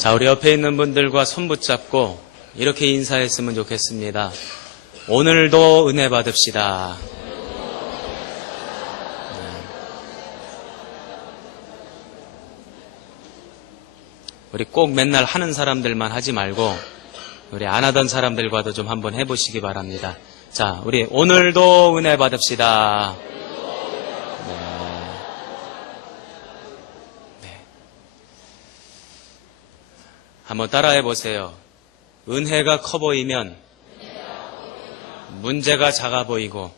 자, 우리 옆에 있는 분들과 손 붙잡고 이렇게 인사했으면 좋겠습니다. 오늘도 은혜 받읍시다. 우리 꼭 맨날 하는 사람들만 하지 말고 우리 안 하던 사람들과도 좀 한번 해보시기 바랍니다. 자, 우리 오늘도 은혜 받읍시다. 네. 한번 따라해 보세요. 은혜가 커 보이면 문제가 작아 보이고,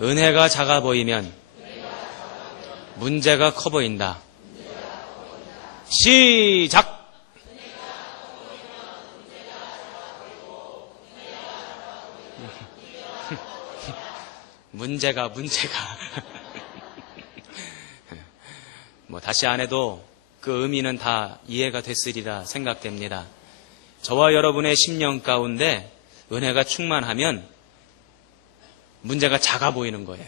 은혜가 작아 보이면 문제가 커 보인다. 시작! 문제가 뭐 다시 안 해도 그 의미는 다 이해가 됐으리라 생각됩니다. 저와 여러분의 심령 가운데 은혜가 충만하면 문제가 작아 보이는 거예요.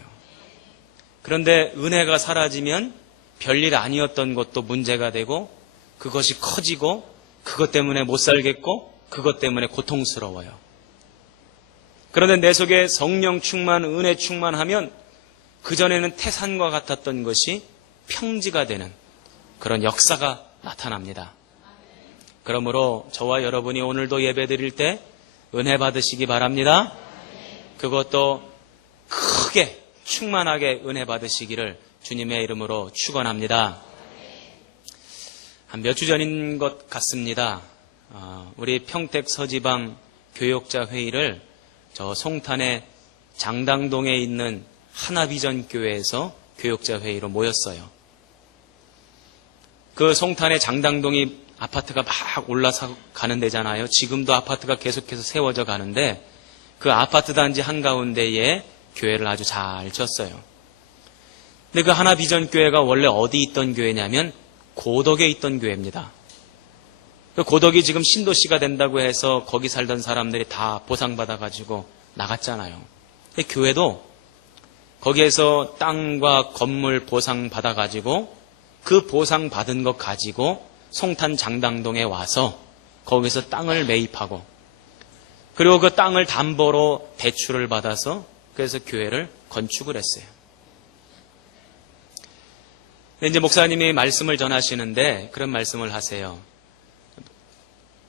그런데 은혜가 사라지면 별일 아니었던 것도 문제가 되고, 그것이 커지고, 그것 때문에 못 살겠고, 그것 때문에 고통스러워요. 그런데 내 속에 성령 충만, 은혜 충만하면 그전에는 태산과 같았던 것이 평지가 되는 그런 역사가 나타납니다. 그러므로 저와 여러분이 오늘도 예배 드릴 때 은혜 받으시기 바랍니다. 그것도 크게 충만하게 은혜 받으시기를 주님의 이름으로 축원합니다. 한 몇 주 전인 것 같습니다. 우리 평택 서지방 교역자 회의를 저 송탄의 장당동에 있는 하나비전 교회에서 교역자 회의로 모였어요. 그 송탄의 장당동이 아파트가 막 올라서 가는 데잖아요. 지금도 아파트가 계속해서 세워져 가는데 그 아파트 단지 한가운데에 교회를 아주 잘 쳤어요. 근데 그 하나비전 교회가 원래 어디 있던 교회냐면 고덕에 있던 교회입니다. 그 고덕이 지금 신도시가 된다고 해서 거기 살던 사람들이 다 보상받아가지고 나갔잖아요. 근데 교회도 거기에서 땅과 건물 보상받아가지고 그 보상받은 것 가지고 송탄 장당동에 와서 거기서 땅을 매입하고, 그리고 그 땅을 담보로 대출을 받아서 그래서 교회를 건축을 했어요. 근데 이제 목사님이 말씀을 전하시는데 그런 말씀을 하세요.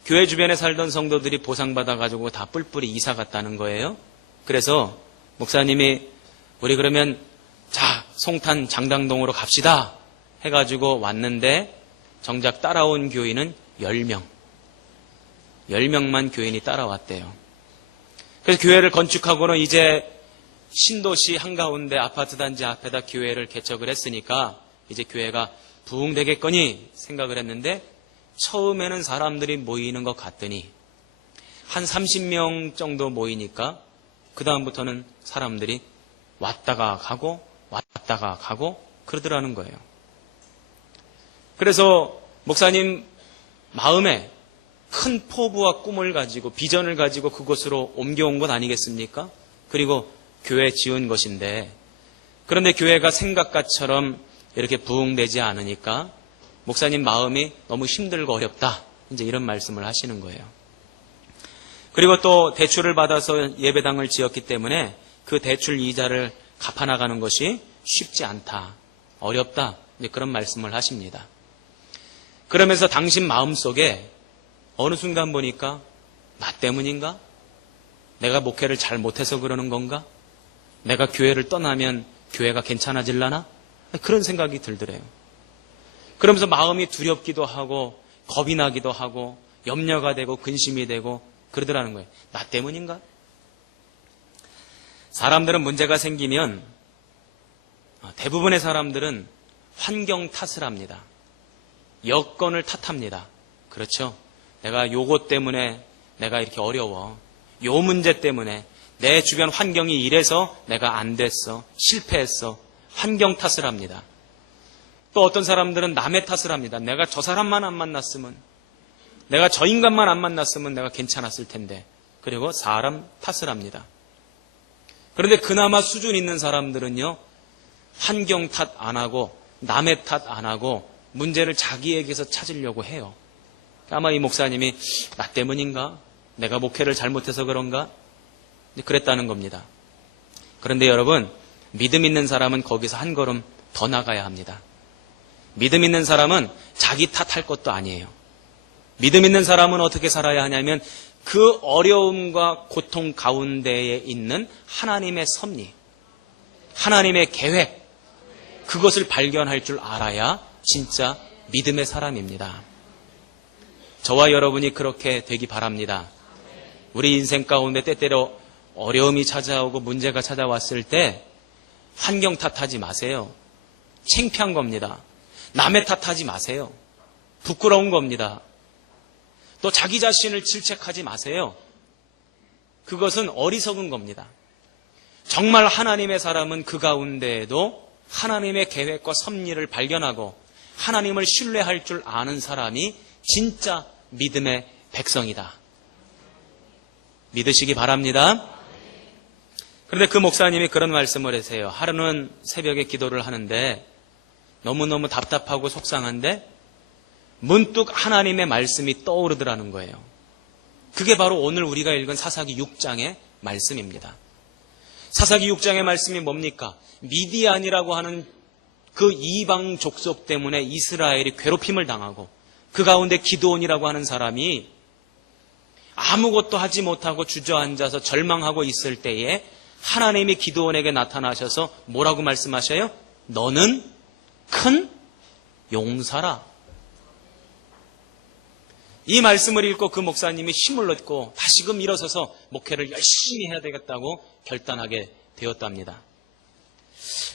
교회 주변에 살던 성도들이 보상받아가지고 다 뿔뿔이 이사 갔다는 거예요. 그래서 목사님이 우리 그러면 자, 송탄 장당동으로 갑시다 해가지고 왔는데 정작 따라온 교인은 10명. 10명만 교인이 따라왔대요. 그래서 교회를 건축하고는 이제 신도시 한가운데 아파트 단지 앞에다 교회를 개척을 했으니까 이제 교회가 부흥되겠거니 생각을 했는데 처음에는 사람들이 모이는 것 같더니 한 30명 정도 모이니까 그 다음부터는 사람들이 왔다가 가고 그러더라는 거예요. 그래서 목사님 마음에 큰 포부와 꿈을 가지고 비전을 가지고 그곳으로 옮겨온 것 아니겠습니까? 그리고 교회 지은 것인데, 그런데 교회가 생각과처럼 이렇게 부흥되지 않으니까 목사님 마음이 너무 힘들고 어렵다, 이제 이런 말씀을 하시는 거예요. 그리고 또 대출을 받아서 예배당을 지었기 때문에 그 대출 이자를 갚아나가는 것이 쉽지 않다, 어렵다, 이제 그런 말씀을 하십니다. 그러면서 당신 마음속에 어느 순간 보니까 나 때문인가? 내가 목회를 잘 못해서 그러는 건가? 내가 교회를 떠나면 교회가 괜찮아질라나? 그런 생각이 들더래요. 그러면서 마음이 두렵기도 하고 겁이 나기도 하고 염려가 되고 근심이 되고 그러더라는 거예요. 나 때문인가? 사람들은 문제가 생기면 대부분의 사람들은 환경 탓을 합니다. 여건을 탓합니다. 그렇죠? 내가 요것 때문에 내가 이렇게 어려워. 요 문제 때문에 내 주변 환경이 이래서 내가 안 됐어. 실패했어. 환경 탓을 합니다. 또 어떤 사람들은 남의 탓을 합니다. 내가 저 사람만 안 만났으면, 내가 저 인간만 안 만났으면 내가 괜찮았을 텐데. 그리고 사람 탓을 합니다. 그런데 그나마 수준 있는 사람들은요, 환경 탓 안 하고 남의 탓 안 하고 문제를 자기에게서 찾으려고 해요. 아마 이 목사님이 나 때문인가? 내가 목회를 잘못해서 그런가? 그랬다는 겁니다. 그런데 여러분, 믿음 있는 사람은 거기서 한 걸음 더 나가야 합니다. 믿음 있는 사람은 자기 탓할 것도 아니에요. 믿음 있는 사람은 어떻게 살아야 하냐면 그 어려움과 고통 가운데에 있는 하나님의 섭리, 하나님의 계획, 그것을 발견할 줄 알아야 진짜 믿음의 사람입니다. 저와 여러분이 그렇게 되기 바랍니다. 우리 인생 가운데 때때로 어려움이 찾아오고 문제가 찾아왔을 때 환경 탓하지 마세요. 창피한 겁니다. 남의 탓하지 마세요. 부끄러운 겁니다. 또 자기 자신을 질책하지 마세요. 그것은 어리석은 겁니다. 정말 하나님의 사람은 그 가운데에도 하나님의 계획과 섭리를 발견하고 하나님을 신뢰할 줄 아는 사람이 진짜 믿음의 백성이다. 믿으시기 바랍니다. 그런데 그 목사님이 그런 말씀을 하세요. 하루는 새벽에 기도를 하는데 너무너무 답답하고 속상한데 문득 하나님의 말씀이 떠오르더라는 거예요. 그게 바로 오늘 우리가 읽은 사사기 6장의 말씀입니다. 사사기 6장의 말씀이 뭡니까? 미디안이라고 하는 그 이방 족속 때문에 이스라엘이 괴롭힘을 당하고 그 가운데 기드온이라고 하는 사람이 아무것도 하지 못하고 주저앉아서 절망하고 있을 때에 하나님이 기드온에게 나타나셔서 뭐라고 말씀하셔요? 너는 큰 용사라. 이 말씀을 읽고 그 목사님이 힘을 얻고 다시금 일어서서 목회를 열심히 해야 되겠다고 결단하게 되었답니다.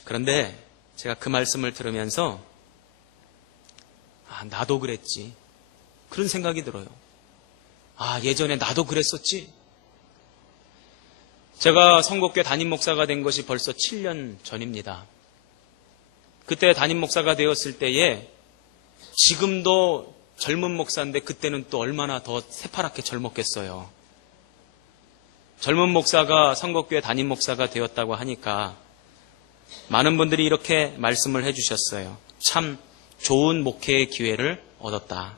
그런데 제가 그 말씀을 들으면서 나도 그랬지. 그런 생각이 들어요. 예전에 나도 그랬었지. 제가 선곡교회 담임 목사가 된 것이 벌써 7년 전입니다. 그때 담임 목사가 되었을 때에 지금도 젊은 목사인데 그때는 또 얼마나 더 새파랗게 젊었겠어요. 젊은 목사가 선곡교회 담임 목사가 되었다고 하니까 많은 분들이 이렇게 말씀을 해주셨어요. 참 좋은 목회의 기회를 얻었다.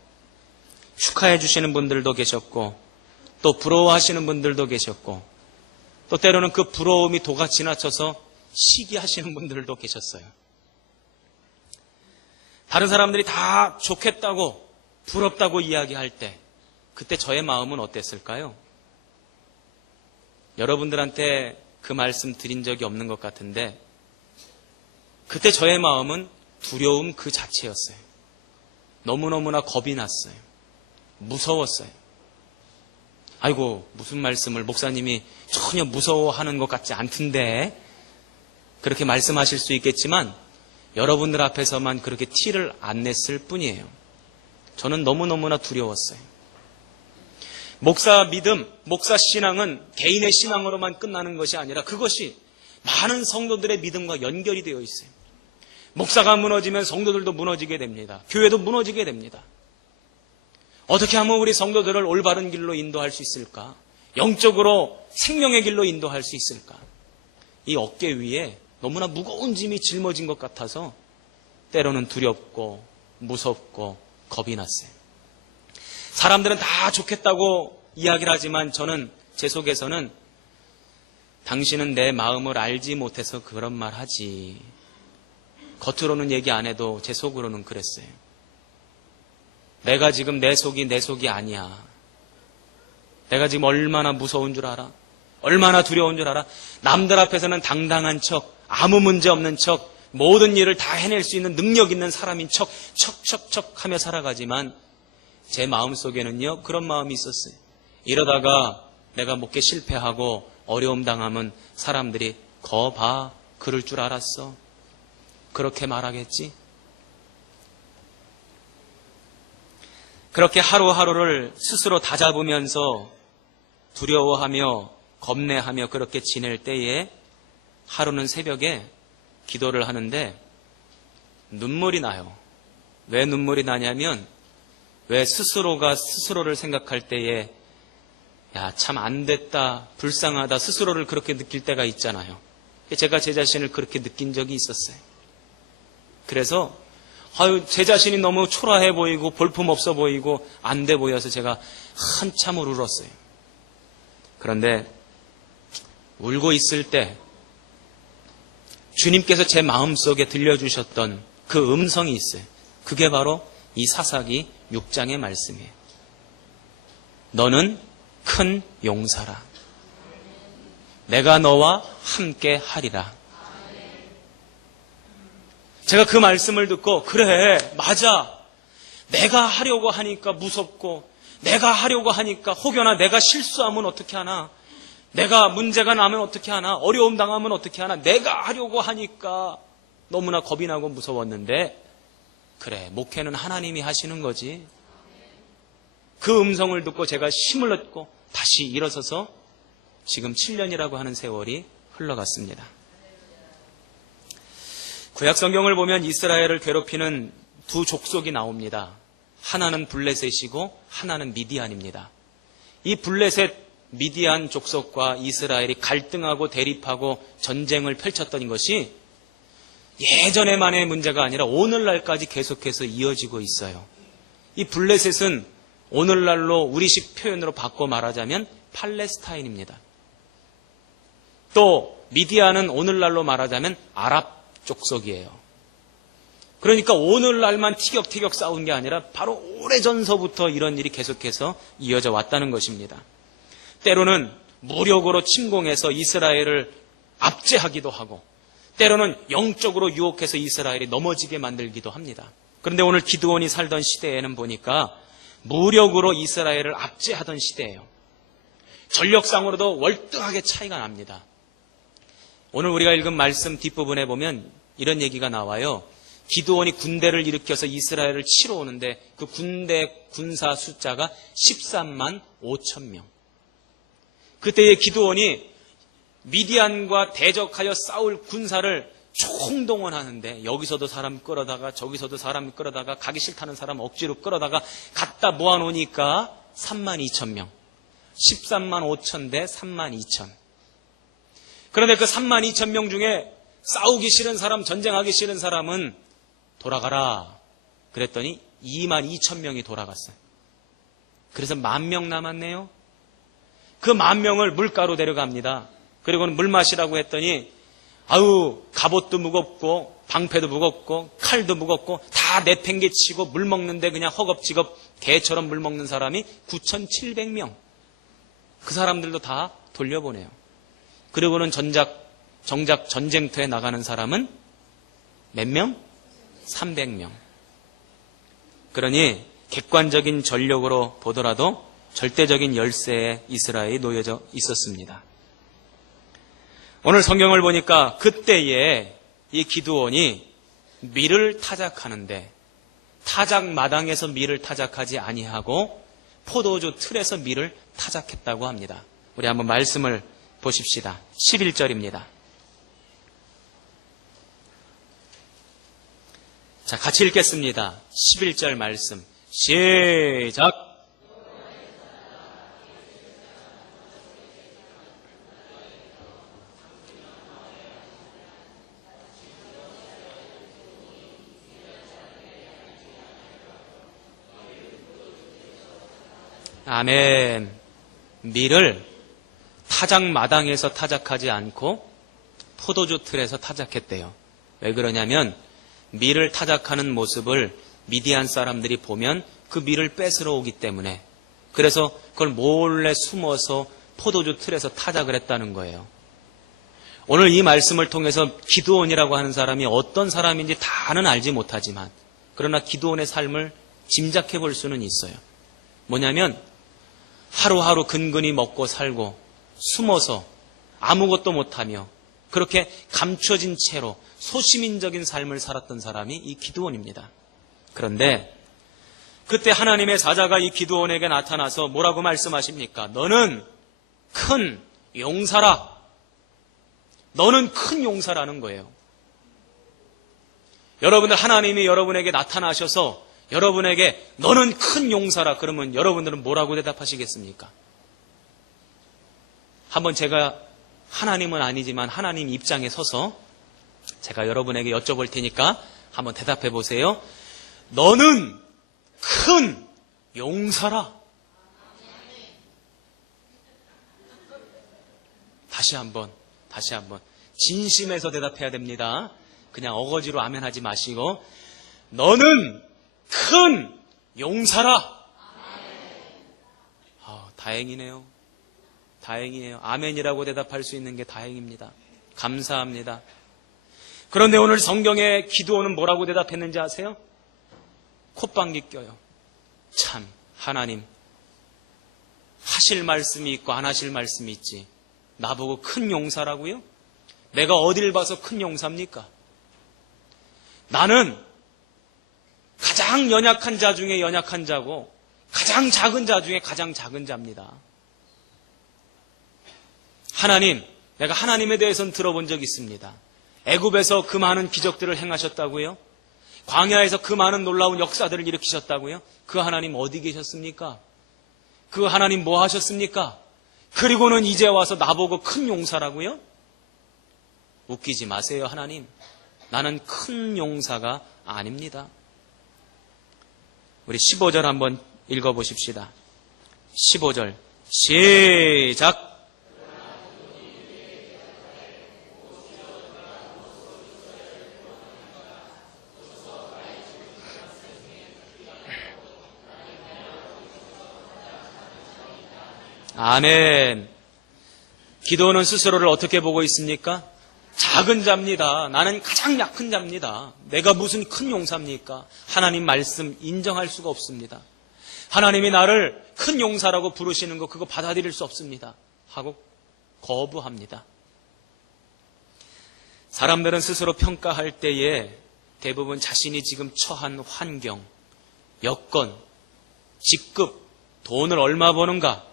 축하해 주시는 분들도 계셨고 또 부러워하시는 분들도 계셨고 또 때로는 그 부러움이 도가 지나쳐서 시기하시는 분들도 계셨어요. 다른 사람들이 다 좋겠다고 부럽다고 이야기할 때 그때 저의 마음은 어땠을까요? 여러분들한테 그 말씀 드린 적이 없는 것 같은데 그때 저의 마음은 두려움 그 자체였어요. 너무너무나 겁이 났어요. 무서웠어요. 아이고 무슨 말씀을 목사님이 전혀 무서워하는 것 같지 않던데 그렇게 말씀하실 수 있겠지만 여러분들 앞에서만 그렇게 티를 안 냈을 뿐이에요. 저는 너무너무나 두려웠어요. 목사 믿음, 목사 신앙은 개인의 신앙으로만 끝나는 것이 아니라 그것이 많은 성도들의 믿음과 연결이 되어 있어요. 목사가 무너지면 성도들도 무너지게 됩니다. 교회도 무너지게 됩니다. 어떻게 하면 우리 성도들을 올바른 길로 인도할 수 있을까? 영적으로 생명의 길로 인도할 수 있을까? 이 어깨 위에 너무나 무거운 짐이 짊어진 것 같아서 때로는 두렵고 무섭고 겁이 났어요. 사람들은 다 좋겠다고 이야기를 하지만 저는 제 속에서는 당신은 내 마음을 알지 못해서 그런 말 하지. 겉으로는 얘기 안 해도 제 속으로는 그랬어요. 내가 지금 내 속이 아니야. 내가 지금 얼마나 무서운 줄 알아? 얼마나 두려운 줄 알아? 남들 앞에서는 당당한 척, 아무 문제 없는 척, 모든 일을 다 해낼 수 있는 능력 있는 사람인 척, 척 하며 살아가지만 제 마음속에는요, 그런 마음이 있었어요. 이러다가 내가 목회 실패하고 어려움 당하면 사람들이 거 봐, 그럴 줄 알았어. 그렇게 말하겠지? 그렇게 하루하루를 스스로 다잡으면서 두려워하며 겁내하며 그렇게 지낼 때에 하루는 새벽에 기도를 하는데 눈물이 나요. 왜 눈물이 나냐면 왜 스스로가 스스로를 생각할 때에 참 안 됐다, 불쌍하다, 스스로를 그렇게 느낄 때가 있잖아요. 제가 제 자신을 그렇게 느낀 적이 있었어요. 그래서 제 자신이 너무 초라해 보이고 볼품없어 보이고 안 돼 보여서 제가 한참을 울었어요. 그런데 울고 있을 때 주님께서 제 마음속에 들려주셨던 그 음성이 있어요. 그게 바로 이 사사기 6장의 말씀이에요. 너는 큰 용사라. 내가 너와 함께 하리라. 제가 그 말씀을 듣고 그래, 맞아. 내가 하려고 하니까 무섭고 내가 하려고 하니까 혹여나 내가 실수하면 어떻게 하나, 내가 문제가 나면 어떻게 하나, 어려움 당하면 어떻게 하나, 내가 하려고 하니까 너무나 겁이 나고 무서웠는데 그래, 목회는 하나님이 하시는 거지. 그 음성을 듣고 제가 힘을 얻고 다시 일어서서 지금 7년이라고 하는 세월이 흘러갔습니다. 구약 성경을 보면 이스라엘을 괴롭히는 두 족속이 나옵니다. 하나는 블레셋이고 하나는 미디안입니다. 이 블레셋 미디안 족속과 이스라엘이 갈등하고 대립하고 전쟁을 펼쳤던 것이 예전에만의 문제가 아니라 오늘날까지 계속해서 이어지고 있어요. 이 블레셋은 오늘날로 우리식 표현으로 바꿔 말하자면 팔레스타인입니다. 또 미디안은 오늘날로 말하자면 아랍 족속이에요. 그러니까 오늘날만 티격태격 싸운 게 아니라 바로 오래전서부터 이런 일이 계속해서 이어져 왔다는 것입니다. 때로는 무력으로 침공해서 이스라엘을 압제하기도 하고 때로는 영적으로 유혹해서 이스라엘이 넘어지게 만들기도 합니다. 그런데 오늘 기드온이 살던 시대에는 보니까 무력으로 이스라엘을 압제하던 시대예요. 전력상으로도 월등하게 차이가 납니다. 오늘 우리가 읽은 말씀 뒷부분에 보면 이런 얘기가 나와요. 기드온이 군대를 일으켜서 이스라엘을 치러 오는데 그 군사 숫자가 13만 5천 명. 그때의 기드온이 미디안과 대적하여 싸울 군사를 총동원하는데 여기서도 사람 끌어다가 저기서도 사람 끌어다가 가기 싫다는 사람 억지로 끌어다가 갖다 모아놓으니까 3만 2천 명. 13만 5천 대 3만 2천. 그런데 그 3만 2천 명 중에 싸우기 싫은 사람, 전쟁하기 싫은 사람은 돌아가라. 그랬더니 2만 2천 명이 돌아갔어요. 그래서 10,000명 남았네요. 그 10,000명을 물가로 데려갑니다. 그리고는 물 마시라고 했더니 갑옷도 무겁고 방패도 무겁고 칼도 무겁고 다 내팽개치고 물 먹는데 그냥 허겁지겁 개처럼 물 먹는 사람이 9,700명. 그 사람들도 다 돌려보내요. 그리고는 정작 전쟁터에 나가는 사람은 몇 명? 300명. 그러니 객관적인 전력으로 보더라도 절대적인 열세에 이스라엘이 놓여져 있었습니다. 오늘 성경을 보니까 그때에 이 기드온이 밀을 타작하는데 타작 마당에서 밀을 타작하지 아니하고 포도주 틀에서 밀을 타작했다고 합니다. 우리 한번 말씀을 보십시다. 11절입니다. 자, 같이 읽겠습니다. 11절 말씀. 시작! 아멘. 밀을 타작 마당에서 타작하지 않고 포도주 틀에서 타작했대요. 왜 그러냐면 밀을 타작하는 모습을 미디안 사람들이 보면 그 밀을 뺏으러 오기 때문에, 그래서 그걸 몰래 숨어서 포도주 틀에서 타작을 했다는 거예요. 오늘 이 말씀을 통해서 기드온이라고 하는 사람이 어떤 사람인지 다는 알지 못하지만 그러나 기드온의 삶을 짐작해 볼 수는 있어요. 뭐냐면 하루하루 근근히 먹고 살고 숨어서 아무것도 못하며 그렇게 감춰진 채로 소시민적인 삶을 살았던 사람이 이 기드온입니다. 그런데 그때 하나님의 사자가 이 기드온에게 나타나서 뭐라고 말씀하십니까? 너는 큰 용사라. 너는 큰 용사라는 거예요. 여러분들, 하나님이 여러분에게 나타나셔서 여러분에게 너는 큰 용사라 그러면 여러분들은 뭐라고 대답하시겠습니까? 한번 제가 하나님은 아니지만 하나님 입장에 서서 제가 여러분에게 여쭤볼 테니까 한번 대답해 보세요. 너는 큰 용사라. 다시 한번 진심에서 대답해야 됩니다. 그냥 어거지로 아멘하지 마시고, 너는 큰 용사라. 다행이네요. 다행이에요. 아멘이라고 대답할 수 있는 게 다행입니다. 감사합니다. 그런데 오늘 성경에 기드온은 뭐라고 대답했는지 아세요? 콧방귀 껴요. 참, 하나님, 하실 말씀이 있고 안 하실 말씀이 있지. 나보고 큰 용사라고요? 내가 어딜 봐서 큰 용사입니까? 나는 가장 연약한 자 중에 연약한 자고 가장 작은 자 중에 가장 작은 자입니다. 하나님, 내가 하나님에 대해서는 들어본 적이 있습니다. 애굽에서 그 많은 기적들을 행하셨다고요? 광야에서 그 많은 놀라운 역사들을 일으키셨다고요? 그 하나님 어디 계셨습니까? 그 하나님 뭐 하셨습니까? 그리고는 이제 와서 나보고 큰 용사라고요? 웃기지 마세요, 하나님. 나는 큰 용사가 아닙니다. 우리 15절 한번 읽어보십시다. 15절 시작. 아멘. 기도는 스스로를 어떻게 보고 있습니까? 작은 자입니다. 나는 가장 약한 자입니다. 내가 무슨 큰 용사입니까? 하나님 말씀 인정할 수가 없습니다. 하나님이 나를 큰 용사라고 부르시는 거 그거 받아들일 수 없습니다. 하고 거부합니다. 사람들은 스스로 평가할 때에 대부분 자신이 지금 처한 환경, 여건, 직급, 돈을 얼마 버는가,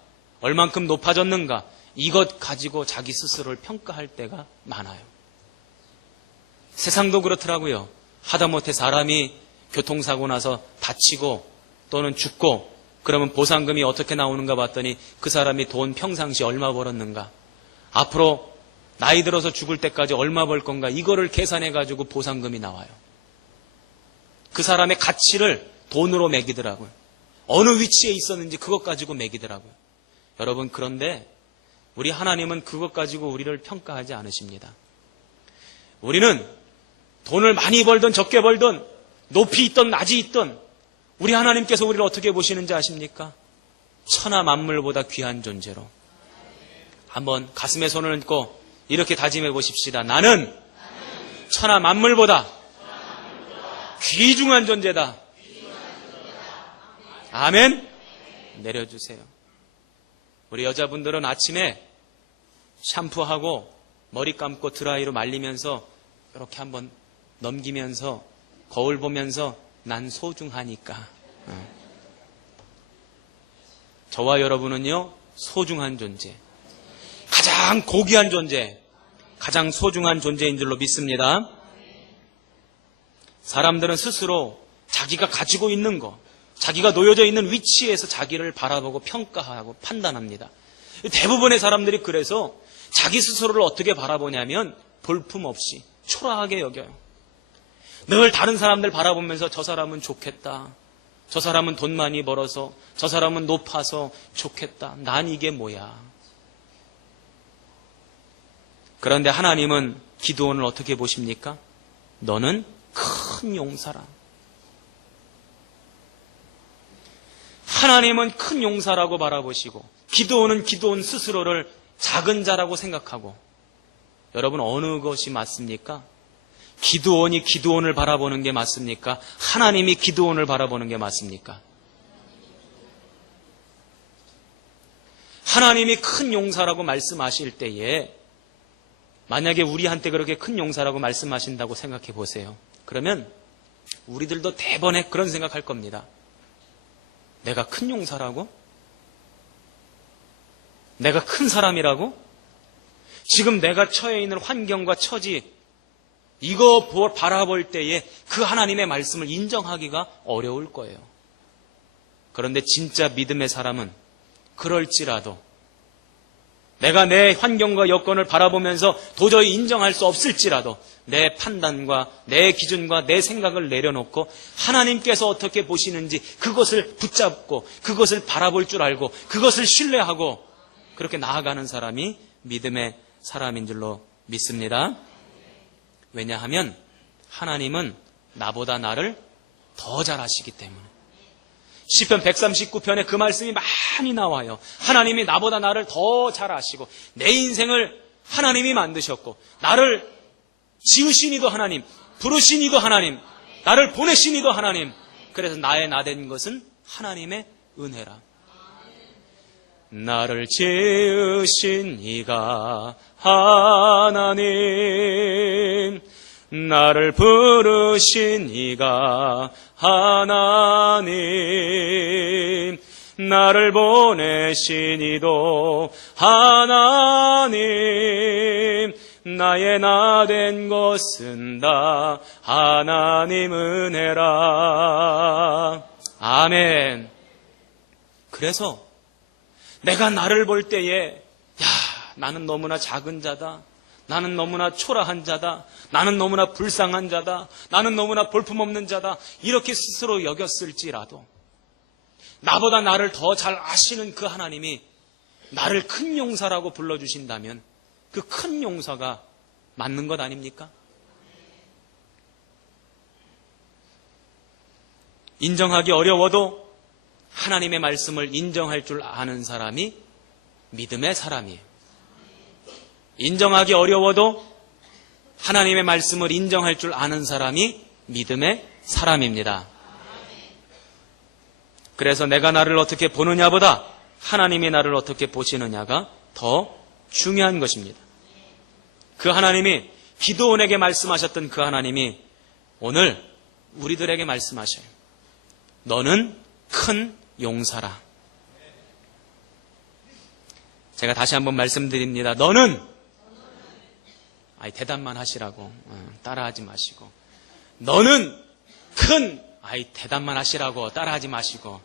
얼만큼 높아졌는가, 이것 가지고 자기 스스로를 평가할 때가 많아요. 세상도 그렇더라고요. 하다못해 사람이 교통사고 나서 다치고 또는 죽고 그러면 보상금이 어떻게 나오는가 봤더니 그 사람이 돈 평상시 얼마 벌었는가, 앞으로 나이 들어서 죽을 때까지 얼마 벌 건가, 이거를 계산해 가지고 보상금이 나와요. 그 사람의 가치를 돈으로 매기더라고요. 어느 위치에 있었는지 그것 가지고 매기더라고요. 여러분, 그런데 우리 하나님은 그것 가지고 우리를 평가하지 않으십니다. 우리는 돈을 많이 벌든 적게 벌든 높이 있든 낮이 있든 우리 하나님께서 우리를 어떻게 보시는지 아십니까? 천하 만물보다 귀한 존재로. 한번 가슴에 손을 얹고 이렇게 다짐해 보십시다. 나는 천하 만물보다 귀중한 존재다. 아멘. 내려주세요. 우리 여자분들은 아침에 샴푸하고 머리 감고 드라이로 말리면서 이렇게 한번 넘기면서 거울 보면서 난 소중하니까. 저와 여러분은요, 소중한 존재, 가장 고귀한 존재, 가장 소중한 존재인 줄로 믿습니다. 사람들은 스스로 자기가 가지고 있는 것, 자기가 놓여져 있는 위치에서 자기를 바라보고 평가하고 판단합니다. 대부분의 사람들이 그래서 자기 스스로를 어떻게 바라보냐면 볼품없이 초라하게 여겨요. 늘 다른 사람들 바라보면서 저 사람은 좋겠다, 저 사람은 돈 많이 벌어서, 저 사람은 높아서 좋겠다, 난 이게 뭐야. 그런데 하나님은 기드온을 어떻게 보십니까? 너는 큰 용사라. 하나님은 큰 용사라고 바라보시고 기드온은 기드온 스스로를 작은 자라고 생각하고, 여러분 어느 것이 맞습니까? 기드온이 기드온을 바라보는 게 맞습니까? 하나님이 기드온을 바라보는 게 맞습니까? 하나님이 큰 용사라고 말씀하실 때에 만약에 우리한테 그렇게 큰 용사라고 말씀하신다고 생각해 보세요. 그러면 우리들도 대번에 그런 생각할 겁니다. 내가 큰 용사라고? 내가 큰 사람이라고? 지금 내가 처해 있는 환경과 처지, 이거 바라볼 때에 그 하나님의 말씀을 인정하기가 어려울 거예요. 그런데 진짜 믿음의 사람은 그럴지라도 내가 내 환경과 여건을 바라보면서 도저히 인정할 수 없을지라도 내 판단과 내 기준과 내 생각을 내려놓고 하나님께서 어떻게 보시는지 그것을 붙잡고 그것을 바라볼 줄 알고 그것을 신뢰하고 그렇게 나아가는 사람이 믿음의 사람인 줄로 믿습니다. 왜냐하면 하나님은 나보다 나를 더 잘 아시기 때문에. 시편 139편에 그 말씀이 많이 나와요. 하나님이 나보다 나를 더 잘 아시고 내 인생을 하나님이 만드셨고 나를 지으신 이도 하나님, 부르신 이도 하나님, 나를 보내신 이도 하나님. 그래서 나의 나 된 것은 하나님의 은혜라. 나를 지으신 이가 하나님, 나를 부르신 이가 하나님, 나를 보내신 이도 하나님, 나의 나 된 것은 다 하나님 은혜라. 아멘. 그래서 내가 나를 볼 때에 나는 너무나 작은 자다, 나는 너무나 초라한 자다, 나는 너무나 불쌍한 자다, 나는 너무나 볼품없는 자다, 이렇게 스스로 여겼을지라도 나보다 나를 더 잘 아시는 그 하나님이 나를 큰 용사라고 불러주신다면 그 큰 용사가 맞는 것 아닙니까? 인정하기 어려워도 하나님의 말씀을 인정할 줄 아는 사람이 믿음의 사람이에요. 인정하기 어려워도 하나님의 말씀을 인정할 줄 아는 사람이 믿음의 사람입니다. 그래서 내가 나를 어떻게 보느냐보다 하나님이 나를 어떻게 보시느냐가 더 중요한 것입니다. 그 하나님이 기드온에게 말씀하셨던 그 하나님이 오늘 우리들에게 말씀하셔요. 너는 큰 용사라. 제가 다시 한번 말씀드립니다. 너는 대답만 하시라고 따라하지 마시고, 너는 큰 대답만 하시라고 따라하지 마시고,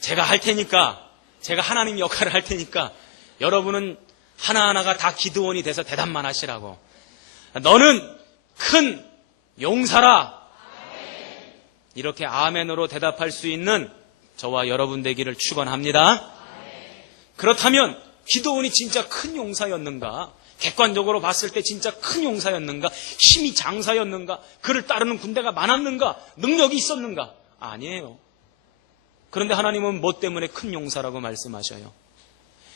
제가 할 테니까, 제가 하나님 역할을 할 테니까 여러분은 하나하나가 다 기드온이 돼서 대답만 하시라고. 너는 큰 용사라. 이렇게 아멘으로 대답할 수 있는 저와 여러분 되기를 축원합니다. 그렇다면 기드온이 진짜 큰 용사였는가? 객관적으로 봤을 때 진짜 큰 용사였는가? 힘이 장사였는가? 그를 따르는 군대가 많았는가? 능력이 있었는가? 아니에요. 그런데 하나님은 뭐 때문에 큰 용사라고 말씀하셔요?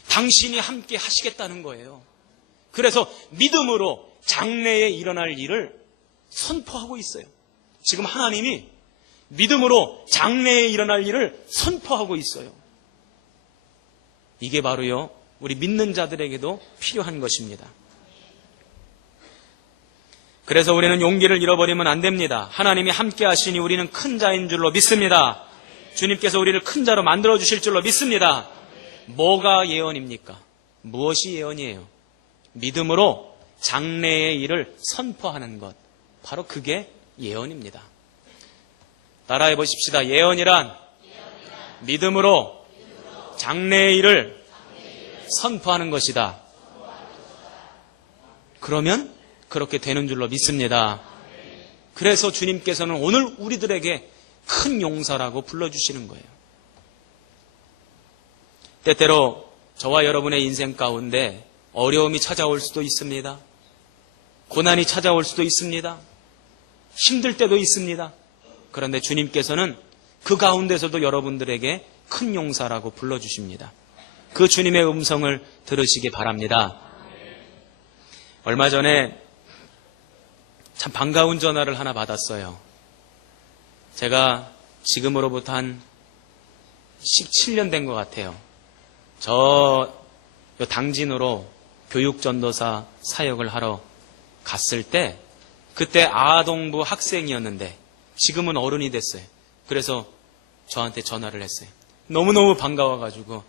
당신이 함께 하시겠다는 거예요. 그래서 믿음으로 장래에 일어날 일을 선포하고 있어요. 지금 하나님이 믿음으로 장래에 일어날 일을 선포하고 있어요. 이게 바로요, 우리 믿는 자들에게도 필요한 것입니다. 그래서 우리는 용기를 잃어버리면 안 됩니다. 하나님이 함께 하시니 우리는 큰 자인 줄로 믿습니다. 주님께서 우리를 큰 자로 만들어 주실 줄로 믿습니다. 뭐가 예언입니까? 무엇이 예언이에요? 믿음으로 장래의 일을 선포하는 것, 바로 그게 예언입니다. 따라해 보십시다. 예언이란 믿음으로 장래의 일을 선포하는 것이다. 그러면 그렇게 되는 줄로 믿습니다. 그래서 주님께서는 오늘 우리들에게 큰 용사라고 불러주시는 거예요. 때때로 저와 여러분의 인생 가운데 어려움이 찾아올 수도 있습니다. 고난이 찾아올 수도 있습니다. 힘들 때도 있습니다. 그런데 주님께서는 그 가운데서도 여러분들에게 큰 용사라고 불러주십니다. 그 주님의 음성을 들으시기 바랍니다. 얼마 전에 참 반가운 전화를 하나 받았어요. 제가 지금으로부터 한 17년 된 것 같아요. 저 당진으로 교육전도사 사역을 하러 갔을 때 그때 아동부 학생이었는데 지금은 어른이 됐어요. 그래서 저한테 전화를 했어요. 너무너무 반가워가지고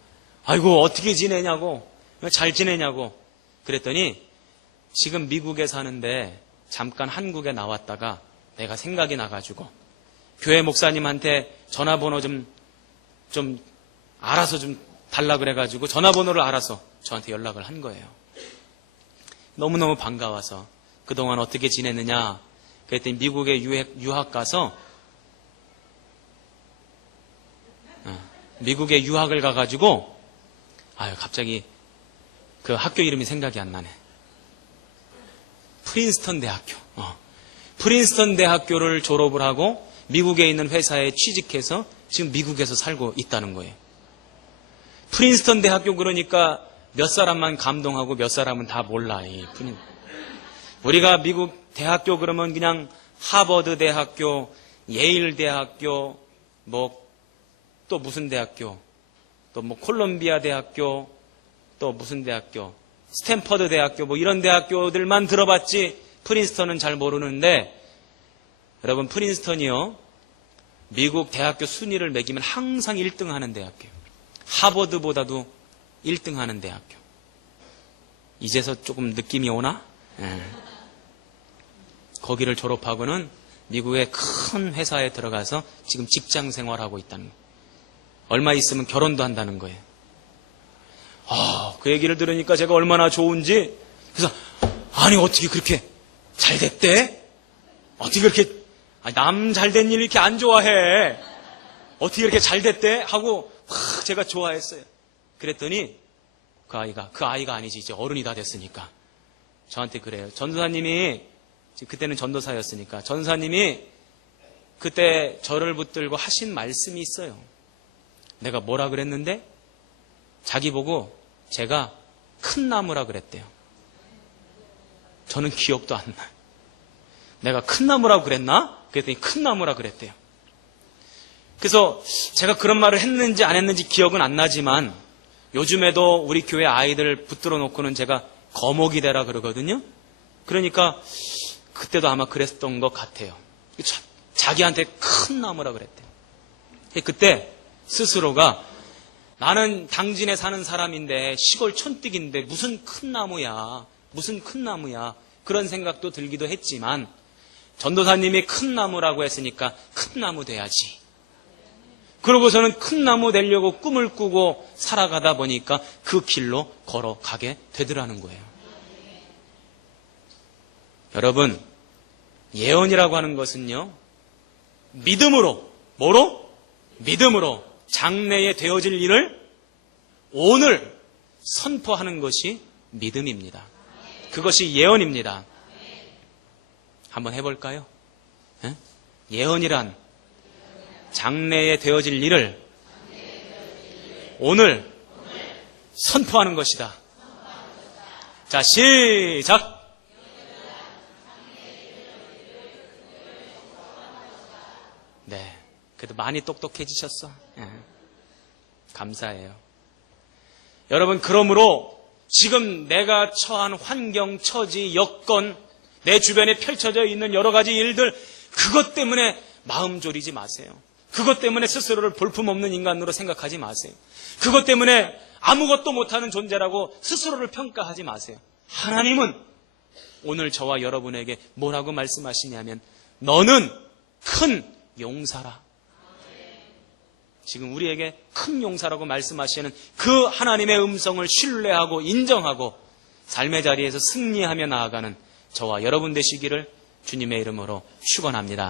아이고 어떻게 지내냐고, 잘 지내냐고 그랬더니 지금 미국에 사는데 잠깐 한국에 나왔다가 내가 생각이 나가지고 교회 목사님한테 전화번호 좀 알아서 좀 달라 그래가지고 전화번호를 알아서 저한테 연락을 한 거예요. 너무너무 반가워서 그동안 어떻게 지냈느냐 그랬더니 미국에 유학 가서 미국에 유학을 가가지고 갑자기 그 학교 이름이 생각이 안 나네. 프린스턴 대학교. 프린스턴 대학교를 졸업을 하고 미국에 있는 회사에 취직해서 지금 미국에서 살고 있다는 거예요. 프린스턴 대학교 그러니까 몇 사람만 감동하고 몇 사람은 다 몰라. 우리가 미국 대학교 그러면 그냥 하버드 대학교, 예일 대학교, 또 무슨 대학교, 또 콜롬비아 대학교, 또 무슨 대학교, 스탠퍼드 대학교, 이런 대학교들만 들어봤지 프린스턴은 잘 모르는데, 여러분 프린스턴이요, 미국 대학교 순위를 매기면 항상 1등 하는 대학교예요. 하버드보다도 1등 하는 대학교. 이제서 조금 느낌이 오나? 거기를 졸업하고는 미국의 큰 회사에 들어가서 지금 직장 생활하고 있다는 거예요. 얼마 있으면 결혼도 한다는 거예요. 그 얘기를 들으니까 제가 얼마나 좋은지, 그래서 아니 어떻게 그렇게 잘 됐대? 어떻게 그렇게 남 잘 된 일 이렇게 안 좋아해? 어떻게 이렇게 잘 됐대? 하고 제가 좋아했어요. 그랬더니 그 아이가 아니지, 이제 어른이 다 됐으니까 저한테 그래요. 전도사님이, 그때는 전도사였으니까 전도사님이 그때 저를 붙들고 하신 말씀이 있어요. 내가 뭐라 그랬는데 자기 보고 제가 큰 나무라 그랬대요. 저는 기억도 안 나요. 내가 큰 나무라고 그랬나? 그랬더니 큰 나무라 그랬대요. 그래서 제가 그런 말을 했는지 안 했는지 기억은 안 나지만 요즘에도 우리 교회 아이들 붙들어 놓고는 제가 거목이 되라 그러거든요. 그러니까 그때도 아마 그랬던 것 같아요. 자기한테 큰 나무라 그랬대요. 그때 스스로가 나는 당진에 사는 사람인데 시골 촌뜨기인데 무슨 큰 나무야, 무슨 큰 나무야, 그런 생각도 들기도 했지만 전도사님이 큰 나무라고 했으니까 큰 나무 돼야지. 그러고서는 큰 나무 되려고 꿈을 꾸고 살아가다 보니까 그 길로 걸어가게 되더라는 거예요. 여러분, 예언이라고 하는 것은요, 믿음으로, 뭐로? 믿음으로 장래에 되어질 일을 오늘 선포하는 것이 믿음입니다. 그것이 예언입니다. 한번 해볼까요? 예언이란 장래에 되어질 일을 오늘 선포하는 것이다. 자, 시작! 네, 그래도 많이 똑똑해지셨어. 감사해요. 여러분, 그러므로 지금 내가 처한 환경, 처지, 여건, 내 주변에 펼쳐져 있는 여러 가지 일들, 그것 때문에 마음 졸이지 마세요. 그것 때문에 스스로를 볼품없는 인간으로 생각하지 마세요. 그것 때문에 아무것도 못하는 존재라고 스스로를 평가하지 마세요. 하나님은 오늘 저와 여러분에게 뭐라고 말씀하시냐면 너는 큰 용사라. 지금 우리에게 큰 용사라고 말씀하시는 그 하나님의 음성을 신뢰하고 인정하고 삶의 자리에서 승리하며 나아가는 저와 여러분 되시기를 주님의 이름으로 축원합니다.